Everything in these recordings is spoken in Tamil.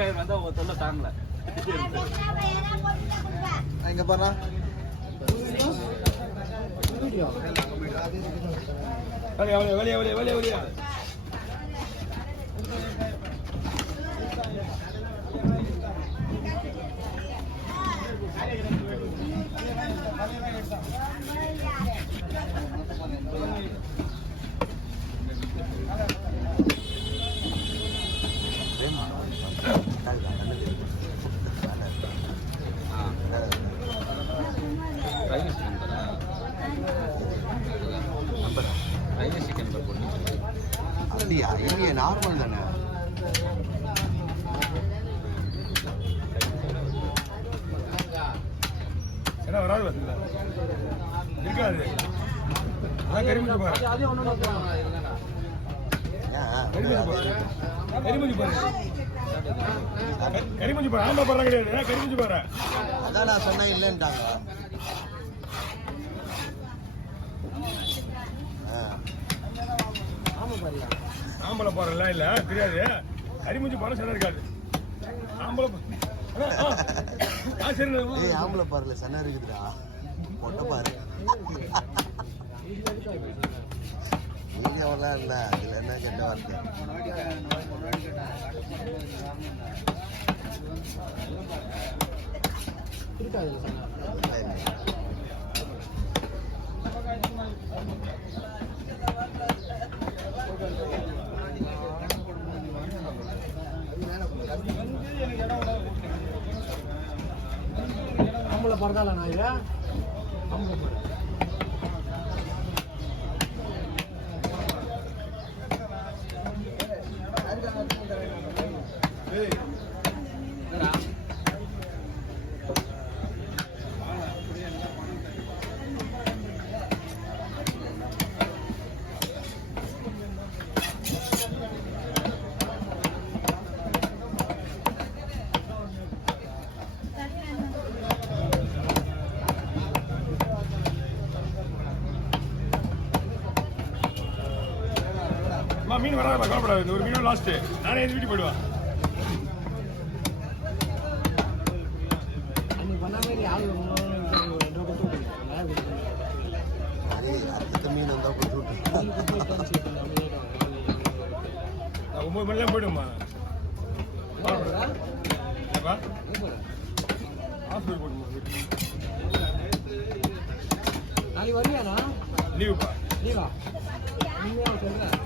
வந்தா உங்க தொல்லை தாங்கல. இங்க பாரு வெளியே வெளியே வெளியே வெளியே அப்படியா? இங்கே நார்மல் தானே? என்ன வராது இருக்காது. கரிமூஞ்சி பாரு, கரிமூஞ்சி பாரு, கரிமூஞ்சி பாரு. ஆம்பளை பாரு கிடையாது, கரிமூஞ்சி பாரு. அதான் நான் சொன்னேன் இல்லைன்ட்டாங்க. ஆம்பளை பாருலாம் இல்ல தெரியாது. கரிமூஞ்சி பாரு சண்டை இருக்காது. ஆம்பளை ஆம்பளை பாருல சண்டை இருக்குதுடா. மொட்டை பாரு வீடியோலாம் இல்லை. அதில் என்ன கெட்ட வார்த்தை? ஆம்பளை பறந்தால நான் இதை ஆம்பளை பாரு. மீன் வராது, கவலைப்படாது. இந்த ஒரு மீன் லாஸ்ட். நானே எது வீட்டுக்கு போயிடுவேன். மீன் வந்தால் கொடுத்து விட்டு 9 மணிலாம் போயிடுமா? ஹாஸ்பிட்டல் போயிடுமா? நாளைக்கு வருவியாண்ணா? லீவுப்பா. லீவா? நீங்க சொல்கிறேன்.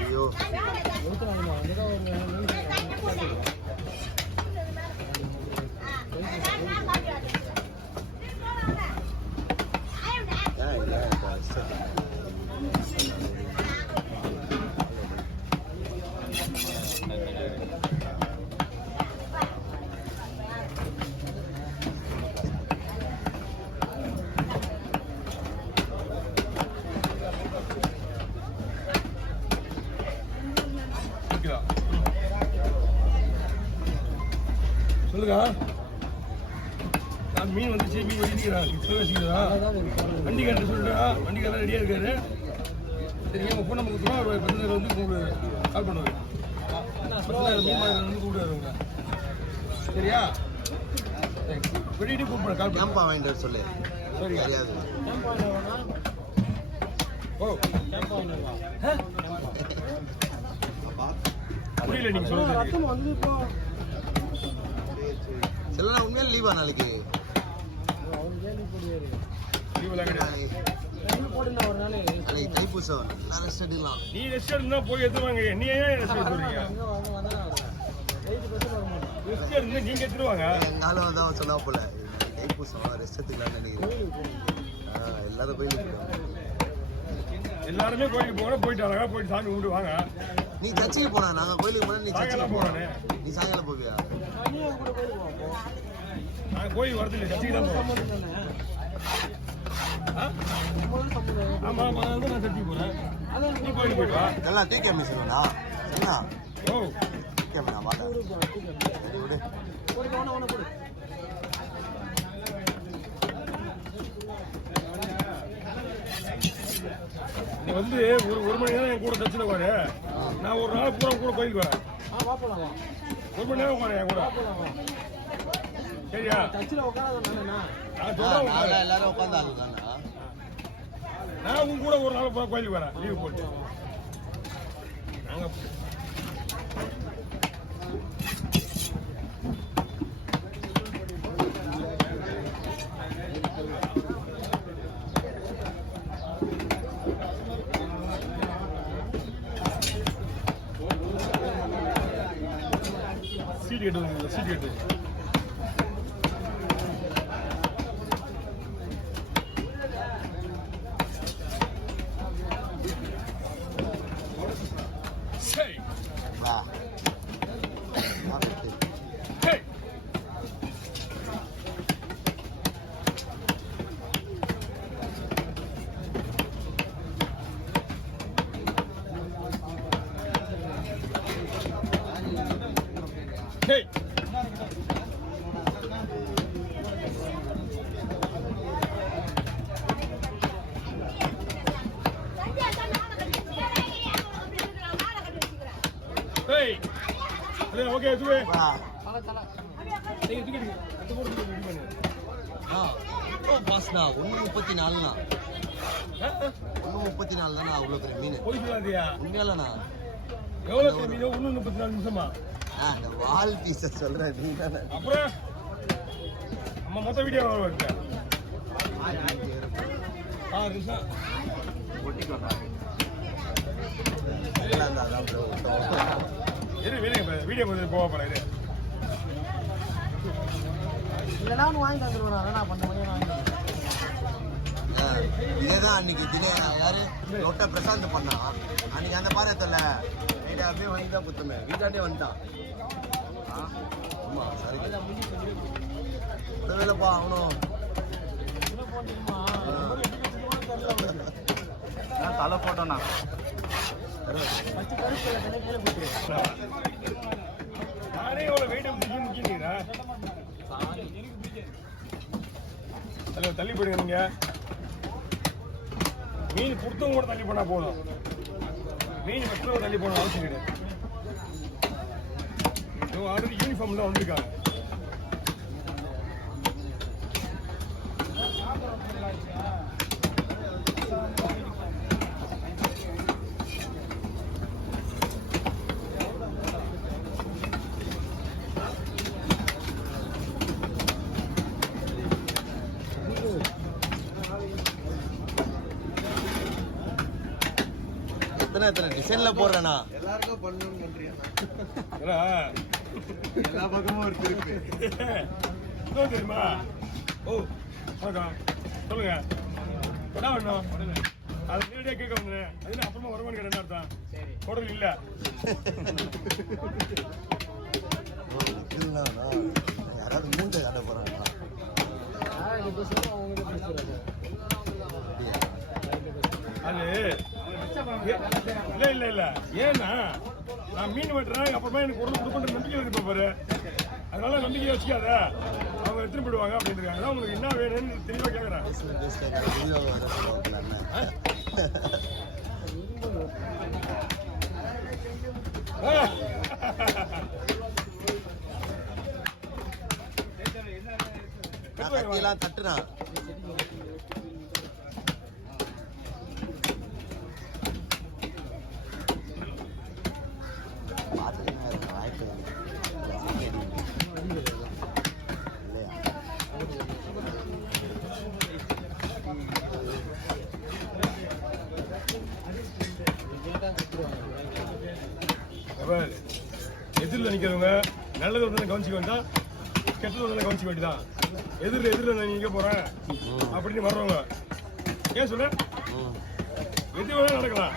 ஐயோ சொல்லுங்க. நான் மீன் வந்துச்சு, மீன் வச்சுக்கிறேன். வச்சுக்கிறதா வண்டிக்காரன் சொல்லிட்டா? வண்டிக்காரன் ரெடியாக இருக்காரு. சரி, உங்கள் ஃபோன் நம்பர் கொடுத்தோம். ஒரு 10 வந்து உங்களுக்கு கால் பண்ணுவார். 10 மீன் வந்து கூப்பிடுவாருங்க. சரியா? வெளியிட்டு கூப்பிடுறேன். கால் கேம்பா வாங்கிட்டு வர சொல்லு. சரி, தெரியாது. ஓ புரியல நீங்கள் சொல்லுங்க. செல்லனா உண்மையில லீவா நாளைக்கு? லீவெல்லாம் கிடையாது. நாளைக்கு தைப்பூசம். நான் ரெஸ்ட் எடுக்கலாம். நீ ரெஸ்ட் எடுத்தா போய் எடுத்துவாங்க. நீ ஏன் ரெஸ்ட் எடுத்துறீங்க? ரெஸ்ட் எடுத்து நீங்க எடுத்துருவாங்க. எங்காலும் வந்து அவன் சொன்னா போல தைப்பூசம் ரெஸ்ட் எடுத்துக்கலாம்னு நினைக்கிறேன். எல்லாரும் கோயிலுக்கு எல்லாருமே கோயிலுக்கு போனா போயிட்டு அழகா போயிட்டு சாமி கும்பிட்டு வாங்க. நீ சர்ச்சுக்கு போனா? நாங்க கோயிலுக்கு போனா நீ சாயங்காலம் போறானே. நீ சாயங்காலம் போவியா? நான் கோயில் வரது இல்லை, சர்ச்சுக்கு தான் போறேன். ஆமா ஆமா, வந்து நான் சர்ச்சுக்கு போறேன். நீ கோயிலுக்கு போயிட்டு வா. எல்லாம் தூக்கி அம்மி சொல்லுடா. என்ன? ஓ தூக்கி அம்மி நான் பார்த்தேன். விடு. நீ வந்து ஒரு மணி நேரம் என் கூட தச்சுல பாரு. நான் ஒரு நாள் பூரா கூட கோயிலுக்கு வரேன். வாப்பலாம் ஒரு மணி நேரம் உட்காரு என் கூட. சரியா? தச்சில் உட்காந்து நான் சொல்றேன் நாங்களாம் எல்லாரும் உட்காந்தாலும் தானே. நான் உங்க கூட ஒரு நாள் பூரா கோயிலுக்கு வரேன் லீவு போட்டு. நாங்க சீட் கேட்டு சீட் கேட்டு சரி வா வா வெட்டு. சரி சரி Hey! Okay, do it. வா. Take it. At the bottom. ஆ ஓ பாஸ்ண்ணா 134ண்ணா. 134 தானே அவ்வளோ பெரிய மீன். போய் சொல்லாதியா? உண்மையாலண்ணா. எவ்வளவு மீன்? 134 நிமிஷமா? அந்த வால் பீஸை சொல்கிறேன் நீ தானே. அப்புறம் நம்ம மொத்த வீடியோ வர வைக்க. ரிஷா. வீடியோ கொஞ்சம் போக போறேன். இல்லைனா ஒன்று வாங்கி தந்துருவேன். அதான் பண்ண முடியும் வாங்கி இதேதான் அன்னைக்கு தினே யாரு லொட்ட பிரசாந்த் பண்ணா. அன்னைக்கு அந்த பாரத்தில் அப்படியே வந்து தான் புத்தமே வீட்டாண்டே வந்துட்டான். ஆமா சரி வேலைப்பா அவனும் தலை போட்டோண்ணா. நானே எவ்வளவு வெயிட் முக்கியங்களா தள்ளி போயிடுங்க. நீங்க மீன் கொடுத்தவங்க கூட தள்ளி போனா போதும். மீன் மற்றவங்க தள்ளி போன அவசியம் கிடையாது. ஆல்ரெடி யூனிஃபார்ம் தான் வந்திருக்காங்க. எத்தனை டிசைன்ல போடுறேண்ணா. எல்லாருக்கும் பண்ணணும்னு பண்றியா? எல்லா பக்கமும் ஒரு திருப்பி தெரியுமா? ஓ வணக்கம் சொல்லுங்க. என்ன வேணும்? அது நேரடியாக கேட்க வந்தேன். அது அப்புறமா வருமானு கேட்டேன். அர்த்தம் தொடர்ந்து இல்லை. யாராவது மூட்டை காட்ட போறாங்களா? அது இல்ல இல்ல இல்ல ஏன்னா நான் மீன் வெட்டுறேன். அப்புறமா எனக்கு ஒரு கொடுக்கணும் நம்பிக்கை இருக்கு பாரு. அதனால நம்பிக்கையை வச்சுக்காத. அவங்க எடுத்துட்டு போயிடுவாங்க அப்படின்னு இருக்காங்க. உங்களுக்கு என்ன வேணும்னு தெளிவாக கேட்குறேன். கத்தியெல்லாம் தட்டுறான். எதிரில் நிற்கிறவங்க நல்லது வந்து கவனிச்சிக்க வேண்டாம், கெட்டது வந்து கவனிச்சிக்க வேண்டியதான். எதிரில் நான் நிற்க போறேன் அப்படின்னு வர்றவங்க ஏன் சொல்ல எது வேணாலும் நடக்கலாம்.